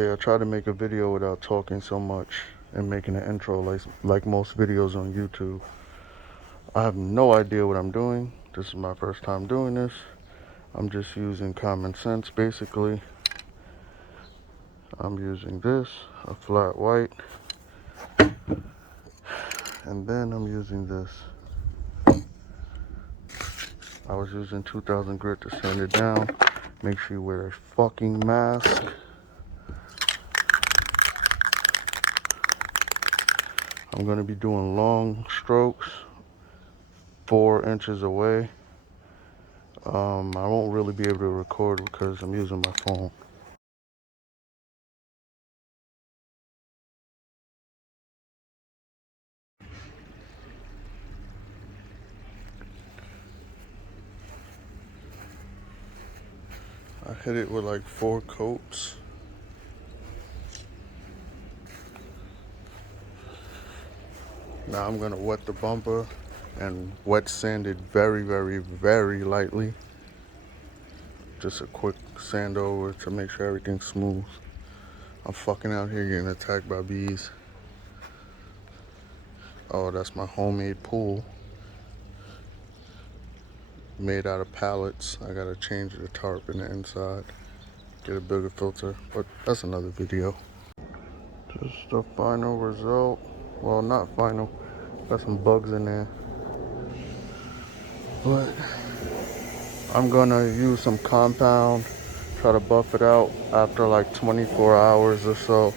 Okay, I tried to make a video without talking so much and making an intro like most videos on YouTube. I have no idea what I'm doing. This is my first time doing this. I'm just using common sense basically. I'm using this, a flat white, and then I'm using this. I was using 2000 grit to sand it down. Make sure you wear a fucking mask. I'm gonna be doing long strokes, 4 inches away. I won't really be able to record because I'm using my phone. I hit it with like 4 coats. Now I'm gonna wet the bumper and wet sand it very, very, very lightly. Just a quick sand over to make sure everything's smooth. I'm fucking out here getting attacked by bees. Oh, that's my homemade pool. Made out of pallets. I gotta change the tarp in the inside. Get a bigger filter, but that's another video. Just the final result. Well, not final. Got some bugs in there. But I'm gonna use some compound, try to buff it out after like 24 hours or so.